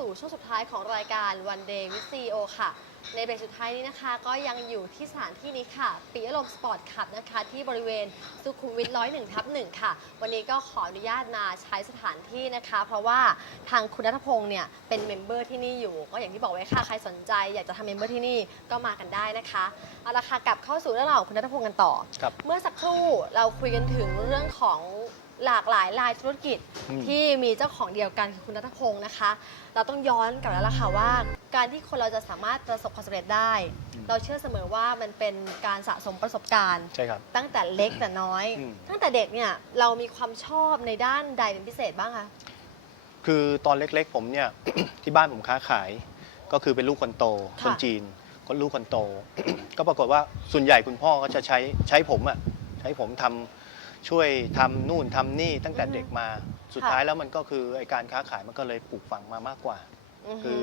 สู่ช่วงสุดท้ายของรายการ One Day with CEO ค่ะในเบรกสุดท้ายนี้นะคะ ก็ยังอยู่ที่สถานที่นี้ค่ะปีอารมณ์สปอร์ตคลับนะคะ ที่บริเวณสุขุมวิทร้อยหนึ่งทับหนึ่งค่ะ วันนี้ก็ขออนุญาตมาใช้สถานที่นะคะ เพราะว่าทางคุณนัทพงศ์เนี่ยเป็นเมมเบอร์ที่นี่อยู่ ก็อย่างที่บอกไว้ค่ะใครสนใจ อยากจะทำเมมเบอร์ที่นี่ก็มากันได้นะคะเอาละค่ะกลับเข้าสู่เรื่องราวของคุณนัทพงศ์กันต่อ ครับ เมื่อสักครู่เราคุยกันถึงเรื่องของหลากหลายรายธุรกิจอืม ที่มีเจ้าของเดียวกันคือคุณนัทพงศ์นะคะ เราต้องย้อนกลับแล้วล่ะค่ะว่า การที่คนเราจะสามารถประสบความสำเร็จได้ เราเชื่อเสมอว่ามันเป็นการสะสมประสบการณ์ ใช่ครับ ตั้งแต่เล็กแต่น้อย อืม ตั้งแต่เด็กเนี่ยเรามีความชอบในด้านใดเป็นพิเศษบ้างคะคือตอนเล็กๆ ผมเนี่ย ที่บ้านผมค้าขาย ก็คือเป็นลูกคนโตคนจีนคนลูกคนโต ก็ปรากฏว่าส่วนใหญ่คุณพ่อก็จะใช้ใช้ผมอะใช้ผมทำช่วยทำนู่นทำนี่ตั้งแต่เด็กมา สุดท้ายแล้วมันก็คือไอการค้าขายมันก็เลยปลูกฝังมามากกว่า อือคืฮึอ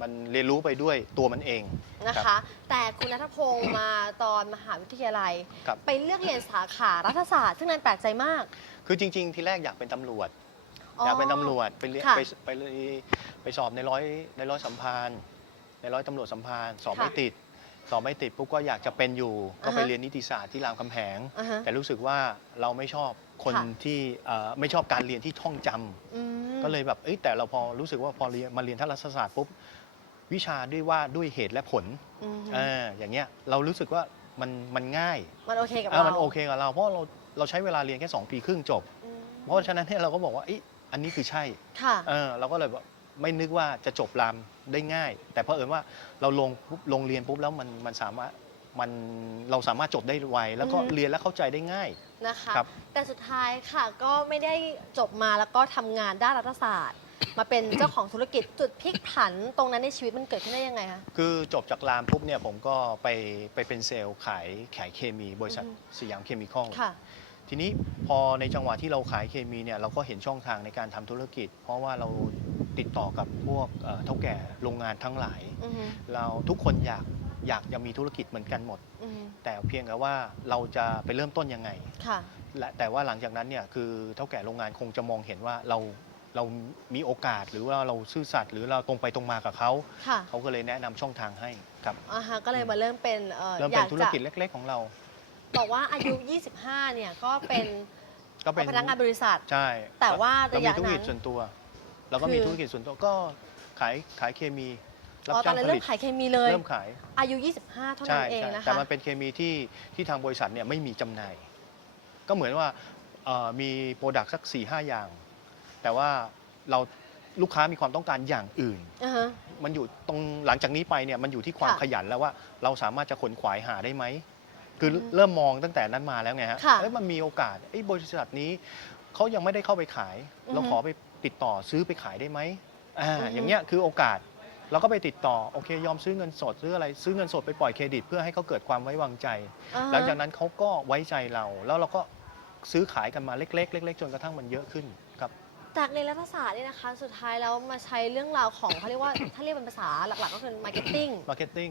มันเรียนรู้ไปด้วยตัวมันเอง นะครัคะ บ แต่คุณนัทพงศ์มาตอนมหาวิทยาลัย ครับ ไปเลือกเรียนสาขารัฐศาสตร์ ซึ่งนันแปลกใจมากคือจริง ๆ ที่แรกอยากเป็นตำรวจ อยากเป็นตำรวจไปเรียนค่ะไปไปเลยไปสอบในร้อยในร้อยสัมพันธ์ในร้อยตำรวจสัมพันธ์สอบค่ะไม่ติด สอบไม่ติดปุ๊บก็อยากจะเป็นอยู่ ก็ไปอ่าฮะ เรียนนิติศาสตร์ที่รามคำแหง อ่าฮะ แต่รู้สึกว่าเราไม่ชอบคนค่ะ ที่เอ่อไม่ชอบการเรียนที่ท่องจำอืม ก็เลยแบบเอ้ยแต่เราพอรู้สึกว่าพอเรียนมาเรียนทัศนศาสตร์ปุ๊บ วิชาด้วยว่าด้วยเหตุและผลอืมเอออย่างเงี้ยเรารู้สึกว่ามันมันง่ายมันโอเคกับเออเรามันโอเคกับเราเพราะเราเราใช้เวลาเรียนแค่สองปีครึ่งจบ อืมเพราะฉะนั้นเนี่ยเราก็บอกว่าเอยอันนี้คือใช่ ค่ะ เออเราก็เลยแบบไม่นึกว่าจะจบรามได้ง่าย แต่เพอเอิญว่าเราลงปุ๊บลงเรียนปุ๊บแล้วมันมันสามารถมันเราสามารถจบได้ไวแล้วก็อือฮึ เรียนแล้วเข้าใจได้ง่าย นะคะ ครับ แต่สุดท้ายค่ะก็ไม่ได้จบมาแล้วก็ทำงานด้านรัฐศาสตร์ มาเป็นเจ้าของธุรกิจจุดพลิกผันตรงนั้นในชีวิตมันเกิดขึ้นได้ยังไงคะ คือจบจากรามปุ๊บเนี่ยผมก็ไปไปเป็นเซลล์ขายขายเคมีบริษัทอือฮึ สยามเคมีคอล ค่ะ ทีนี้พอในจังหวะที่เราขายเคมีเนี่ยเราก็เห็นช่องทางในการทำธุรกิจ เพราะว่าเราติดต่อกับพวกเอ่อเท่าแก่โรงงานทั้งหลาย อือฮึเราทุกคนอยากอยากจะมีธุรกิจเหมือนกันหมด อือฮึแต่เพียงแต่ว่าเราจะไปเริ่มต้นยังไงค่ะ และแต่ว่าหลังจากนั้นเนี่ยคือเท่าแก่โรงงานคงจะมองเห็นว่าเรา เรามีโอกาสหรือว่าเราซื่อสัตย์หรือเราตรงไปตรงมากับเขาค่ะเขาก็เลยแนะนำช่องทางให้ครับ อ่าฮะก็เลยมาเริ่มเป็นเอ่อเริ่มอเป็ยานกธุรจะกิจเล็ก ๆ ของเรา บอกว่าอายุ 25 เนี่ยก็เป็นก็เป็นพนักงานบริษัท ใช่แต่ว่าเราระมียะธุรกิจนั้นส่วนตัวเราก็คือมีธุรกิจส่วนตัวก็ขายขายเคมีรับอ๋อตอจ้านงนั้นผเริ่ลิมตขายเคมีเลย เริ่มขายอายุ 25 เท่านั้ใช่นเองใช่นะคะ แต่มันเป็นเคมีที่ที่ทางบริษัทเนี่ยไม่มีจำหน่าย ก็เหมือนว่าเอ่อมีโปรดักต์สัก4ี่ห้าอย่าง แต่ว่าเราลูกค้ามีความต้องการอย่างอื่น อ่าฮะ มันอยู่ตรงหลังจากนี้ไปเนี่ยมันอยู่ที่ความค่ะขยันแล้วว่าเราสามารถจะขนขวายหาได้ไหม คืออมเริ่มมองตั้งแต่นั้นมาแล้วไงฮะค่ะเอ้ยมันมีโอกาสไอ้ยบริษัทนี้เขายังไม่ได้เข้าไปขาย อือฮึเราขอไปติดต่อซื้อไปขายได้ไหมอ่าอือฮึ อย่างเงี้ยคือโอกาส เราก็ไปติดต่อโอเคยอมซื้อเงินสดซื้ออะไรซื้อเงินสดไปปล่อยเครดิต เพื่อให้เขาเกิดความไว้วางใจ อ่าฮะหลังจากนั้นเขาก็ไว้ใจเรา แล้วเราก็ซื้อขายกันมาเล็กๆเล็กๆจนกระทั่งมันเยอะขึ้นครับ จากเรียนรัฐศาสตร์เนี่ยนะคะ สุดท้ายแล้วมาใช้เรื่องราวของเขาเรียกว่า ถ้าเรียกเป็นภาษาหลักๆก็คือ marketing มาร์เก็ตติ้ง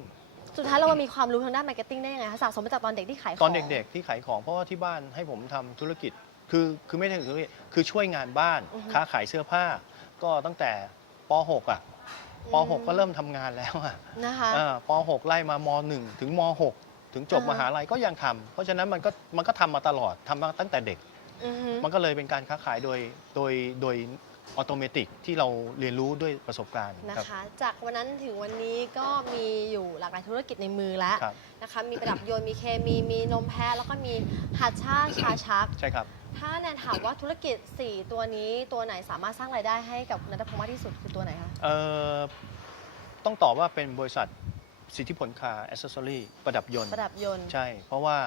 สุดท้ายเรามามีความรู้ทางด้าน marketing ได้ยังไงคะสะสมมาจากตอนเด็กที่ขายของ ตอนเด็กๆที่ขายของเพราะว่าที่บ้านให้ผมทำธุรกิจ คือคือไม่ใช่ธุรกิจคือช่วยงานบ้าน อือฮึค้าขายเสื้อผ้า ก็ตั้งแต่ป .6 อะป .6 ก็เริ่มทำงานแล้วอะนะคะ อ่าป .6 ไล่มาม .1 ถึงม .6 ถึงจบอ่ามหาลัยก็ยังทำเพราะฉะนั้นมันก็มันก็ทำมาตลอดทำมาตั้งแต่เด็ก อือฮึมันก็เลยเป็นการค้าขายโดยโดยโดยออโตเมติกที่เราเรียนรู้ด้วยประสบการณ์นะครับคะ จากวันนั้นถึงวันนี้ก็มีอยู่หลากหลายธุรกิจในมือแล้วครับนะคะมีประดับยนต์มีเคมีมีนมแพะแล้วก็มีหัดชาชาชัก ใช่ครับ ถ้าแนนถามว่าธุรกิจ 4 ตัวนี้ตัวไหนสามารถสร้างรายได้ให้กับคุณนัทพงศ์มากที่สุดคือตัวไหนคะ เอ่อต้องตอบว่าเป็นบริษัทสิทธิผลคาร์แอสเซสซอรี่ประดับยนต์ ประดับยนต์ ใช่ เพราะว่า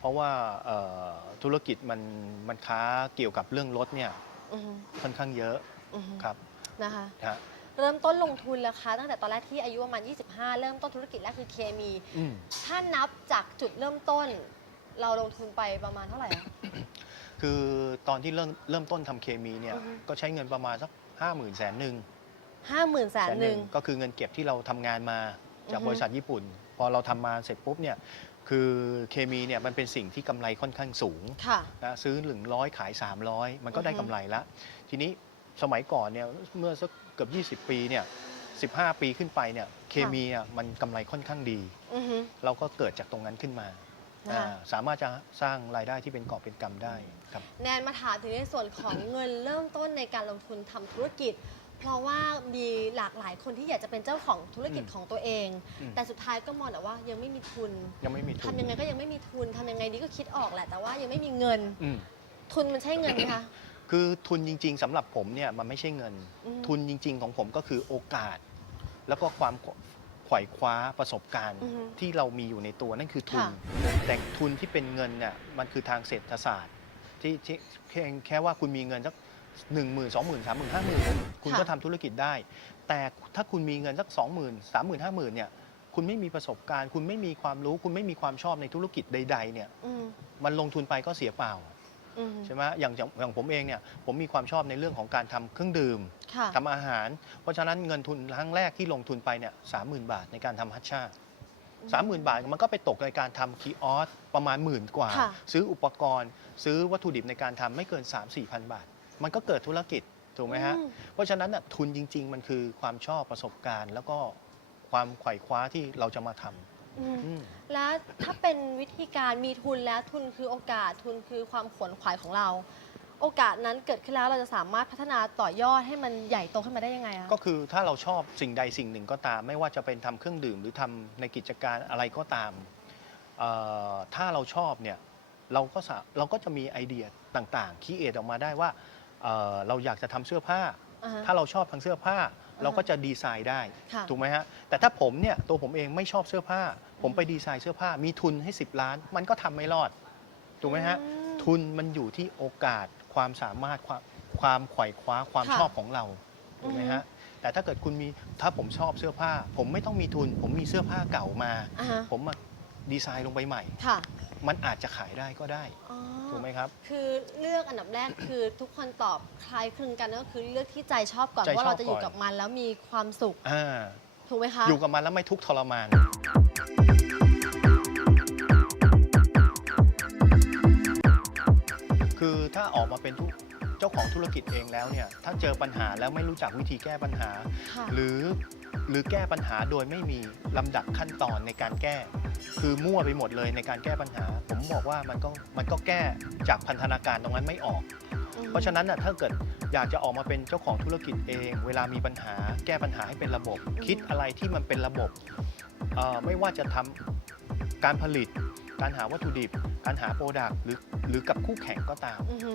เพราะว่าเอ่อธุรกิจมันมันค้าเกี่ยวกับเรื่องรถเนี่ยอือฮึค่อนข้างเยอะอือฮึครับนะคะนะฮะ เริ่มต้นลงทุนราคาตั้งแต่ตอนแรกที่อายุประมาณ 25 เริ่มต้นธุรกิจแรกคือเคมี อืม ถ้านับจากจุดเริ่มต้น เราลงทุนไปประมาณเท่าไหร่อะ คือตอนที่เริ่มเริ่มต้นทำเคมีเนี่ย อือฮึ ก็ใช้เงินประมาณสักห้าหมื่นแสนหนึ่งห้าหมื่นแสนหนึ่ง ก็คือเงินเก็บที่เราทำงานมาจากอือฮึ บริษัทญี่ปุ่น พอเราทำมาเสร็จปุ๊บเนี่ย คือเคมีเนี่ยมันเป็นสิ่งที่กำไรค่อนข้างสูงค่ะ นะซื้อหนึ่งร้อยขาย 300 มันก็ได้อือฮึ กำไรละ ทีนี้สมัยก่อนเนี่ยเมื่อสักเกือบ 20 ปีเนี่ย15 ปีขึ้นไปเนี่ยเคมีอะมันกำไรค่อนข้างดี อือฮึเราก็เกิดจากตรงนั้นขึ้นมานะคะอ่าสามารถจะสร้างรายได้ที่เป็นกอบเป็นกำได้ครับ แนนมาถามถึงในส่วนของเงินเริ่มต้นในการลงทุนทำธุรกิจ เพราะว่ามีหลากหลายคนที่อยากจะเป็นเจ้าของธุรกิจอืมของตัวเอง อืม แต่สุดท้ายก็มองแต่ว่ายังไม่มีทุนยังไม่มีทุนทำยังไงก็ยังไม่มีทุนทำยังไงดีก็คิดออกแหละ แต่ว่ายังไม่มีเงิน อืมทุนมันใช่เงินไหมคะ คือทุนจริง ๆสำหรับผมเนี่ยมันไม่ใช่เงิน อืม ทุนจริง ๆ ของผมก็คือโอกาส แล้วก็ความไขว่คว้าประสบการณ์อือฮึที่เรามีอยู่ในตัวนั่นคือทุน ค่ะ แต่ทุนที่เป็นเงินเนี่ยมันคือทางเศรษฐศาสตร์ที่ที่แค่แค่ว่าคุณมีเงินสัก หนึ่งหมื่นสองหมื่นสามหมื่นห้าหมื่นคุณก็ทำธุรกิจได้ แต่ถ้าคุณมีเงินสักสองหมื่นสามหมื่นห้าหมื่นเนี่ยคุณไม่มีประสบการณ์ คุณไม่มีความรู้ คุณไม่มีความชอบในธุรกิจใด ๆ เนี่ย อืมมันลงทุนไปก็เสียเปล่าอืมใช่ไหมอย่างอย่างอย่างผมเองเนี่ยผมมีความชอบในเรื่องของการทำเครื่องดื่มค่ะทำอาหาร เพราะฉะนั้นเงินทุนครั้งแรกที่ลงทุนไปเนี่ยสามหมื่นบาทในการทำฮัชชาสามหมื่นบาทมันก็ไปตกในการทำคีออสประมาณหมื่นกว่า ค่ะ ซื้ออุปกรณ์ ซื้อวัตถุดิบในการทำไม่เกิน 3 4 0 0 0บาท มันก็เกิดธุรกิจถูกไหมฮะ อืเพราะฉะนั้นน่ะทุนจริง ๆ มันคือความชอบประสบการณ์ แล้วก็ความไขว่คว้าที่เราจะมาทอืมำอืม แล้วถ้าเป็นวิธีการมีทุนแล้วทุนคือโอกาสทุนคือความขวนขวายของเรา โอกาสนั้นเกิดขึ้นแล้วเราจะสามารถพัฒนาต่อยอดให้มันใหญ่โตขึ้นมาได้ยังไงอะ ก็คือถ้าเราชอบสิ่งใดสิ่งหนึ่งก็ตาม ไม่ว่าจะเป็นทำเครื่องดื่มหรือทำในกิจการอะไรก็ตามเอ่อถ้าเราชอบเนี่ยเราก็สาเราก็จะมีไอเดียต่างๆคิดเอทออกมาได้ว่า เอ่อเราอยากจะทำเสื้อผ้า อ่าฮะ ถ้าเราชอบทางเสื้อผ้า เราก็จะดีไซน์ได้ ค่ะถูกไหมฮะ แต่ถ้าผมเนี่ยตัวผมเองไม่ชอบเสื้อผ้า ผมไปดีไซน์เสื้อผ้า มีทุนให้ 10 ล้าน มันก็ทำไม่รอด ถูกไหมฮะ อืมทุนมันอยู่ที่โอกาสความสามารถความความไขว่คว้าความค่ะชอบของเรา ถูกไหมอือฮึฮะ แต่ถ้าเกิดคุณมีถ้าผมชอบเสื้อผ้า ผมไม่ต้องมีทุน ผมมีเสื้อผ้าเก่ามา อ่าฮะ ผมมาดีไซน์ลงไปใหม่ ค่ะ มันอาจจะขายได้ก็ได้อ๋อถูกไหมครับ คือเลือกอันดับแรก คือทุกคนตอบคล้ายคลึงกันก็คือเลือกที่ใจชอบก่อนใจชอบว่าเราจะอยู่ก่อน กับมันแล้วมีความสุขอ่าถูกไหมคะอยู่กับมันแล้วไม่ทุกข์ทรมาน คือถ้าออกมาเป็นทุกเจ้าของธุรกิจเองแล้วเนี่ย ถ้าเจอปัญหาแล้วไม่รู้จักวิธีแก้ปัญหา ค่ะหรือหรือแก้ปัญหาโดยไม่มีลำดับขั้นตอนในการแก้ คือมั่วไปหมดเลยในการแก้ปัญหา ผมบอกว่ามันก็มันก็แก้จากพันธนาการตรงนั้นไม่ออกอืมเพราะฉะนั้นน่ะถ้าเกิดอยากจะออกมาเป็นเจ้าของธุรกิจเอง เวลามีปัญหา แก้ปัญหาให้เป็นระบบ คิดอะไรที่มันเป็นระบบเอ่อไม่ว่าจะทำการผลิต การหาวัตถุดิบ การหาโปรดักต์หรือหรือกับคู่แข่งก็ตาม อือฮึ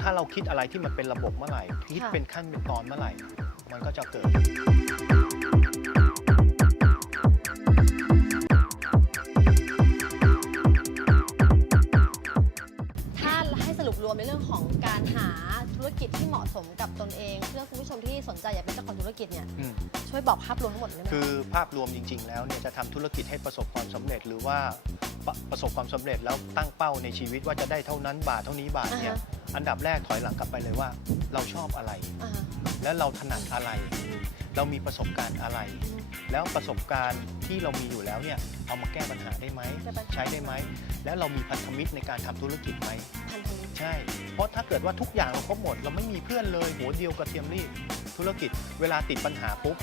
ถ้าเราคิดอะไรที่มันเป็นระบบเมื่อไหร่ คิดค่ะ เป็นขั้นเป็นตอนเมื่อไหร่ มันก็จะเกิด วมในเรื่องของการหาธุรกิจที่เหมาะสมกับตนเอง เพื่อคุณผู้ชมที่สนใจอยากเป็นเจ้าของธุรกิจเนี่ยอืม ช่วยบอกภาพรวมทั้งหมดได้ไหมคือภาพรวมจริง ๆ แล้วเนี่ยจะทำธุรกิจให้ประสบความสำเร็จ หรือว่าประประสบความสำเร็จแล้วตั้งเป้าในชีวิตว่าจะได้เท่านั้นบาทเท่านี้บาทเนี่ยอ่าฮะ อันดับแรกถอยหลังกลับไปเลยว่า เราชอบอะไร อ่าฮะแล้วเราถนัดอะไร เรามีประสบการณ์อะไรอืมแล้วประสบการณ์ที่เรามีอยู่แล้วเนี่ยเอามาแก้ปัญหาได้ไหมแก้ปัญหา ใช้ได้ไหม แล้วเรามีพันธมิตรในการทำธุรกิจไหม พันธมิตรใช่ เพราะถ้าเกิดว่าทุกอย่างเราครบหมด เราไม่มีเพื่อนเลยหัวเดียวกระเทียมรีบธุรกิจเวลาติดปัญหาปุ๊บ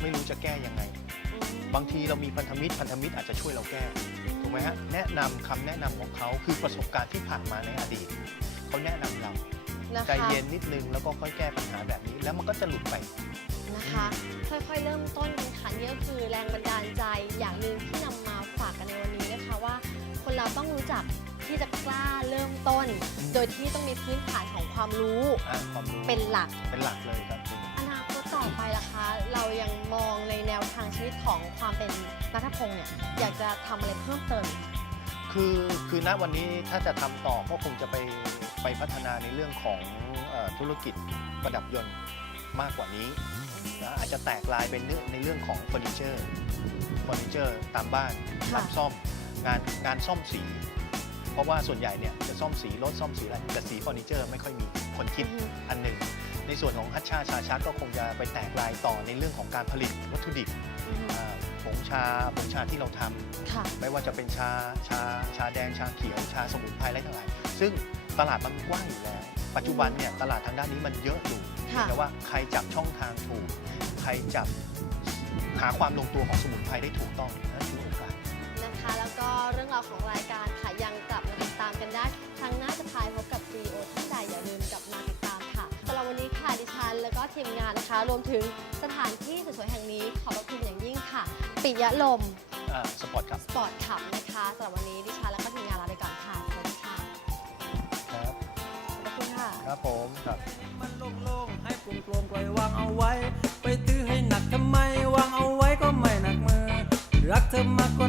ไม่รู้จะแก้ยังไง อืมบางทีเรามีพันธมิตรพันธมิตรอาจจะช่วยเราแก้ถูกไหมฮะแนะนำคำแนะนำของเขาคือประสบการณ์ที่ผ่านมาในอดีต เขาแนะนำเรานะคะ ใจเย็นนิดนึงแล้วก็ค่อยแก้ปัญหาแบบนี้ แล้วมันก็จะหลุดไป นะคะ ค่อยๆ เริ่มต้นกันค่ะนี่ก็คือแรงบันดาลใจอย่างหนึ่งที่นำมาฝากกันในวันนี้นะคะว่า คนเราต้องรู้จักที่จะกล้าเริ่มต้นอืมโดยที่ต้องมีพื้นฐานของความรู้อะความรู้เป็นหลัก เป็นหลักเลยครับอนาคตต่อไปล่ะคะ เรายังมองในแนวทางชีวิตของความเป็นนัทพงศ์เนี่ยอยากจะทำอะไรเพิ่มเติมอีกไหมคือคือณวันนี้ถ้าจะทำต่อก็คงจะไป ไปพัฒนาในเรื่องของเออธุรกิจประดับยนต์มากกว่านี้นะอาจจะแตกลายเป็นเรื่องในเรื่องของเฟอร์นิเจอร์เฟอร์นิเจอร์ตามบ้านค่ะทำซ่อมงานงานซ่อมสี เพราะว่าส่วนใหญ่เนี่ยจะซ่อมสีรถซ่อมสีอะไรแต่สีเฟอร์นิเจอร์ไม่ค่อยมีคนคิด อือฮึอันหนึ่งในส่วนของฮัชชาชาชักก็คงจะไปแตกลายต่อในเรื่องของการผลิตวัตถุดิบอือฮึอ่าผงชาผงชาที่เราทำค่ะ ไม่ว่าจะเป็นชาชาชาแดงชาเขียวชาสมุนไพรอะไรทั้งหลายซึ่ง ตลาดมันกว้างอยู่แล้ว ปัจจุบันเนี่ยตลาดทางด้านนี้มันเยอะอยู่ค่ะแต่ว่าใครจับช่องทางถูก ใครจับหาความลงตัวของสมุนไพรได้ถูกต้องนั่นคือโอกาส นะคะ แล้วก็เรื่องราวของรายการค่ะยังกลับมาติดตามกันได้ครั้งหน้าจะพายพบกับ CEO ท่านใดอย่าลืมกลับมาติดตามค่ะสำหรับวันนี้ค่ะดิฉัน แล้วก็ทีมงานนะคะ รวมถึงสถานที่สวยๆแห่งนี้ขอบพระคุณอย่างยิ่งค่ะ ปิยะลม อ่า สปอร์ตครับ สปอร์ตขับนะคะสำหรับวันนี้ดิฉันแล้ว งปล่อยวางเอาไว้ ไปตื้อให้หนักทำไม วางเอาไว้ก็ไม่หนักมือ รักเธอมาก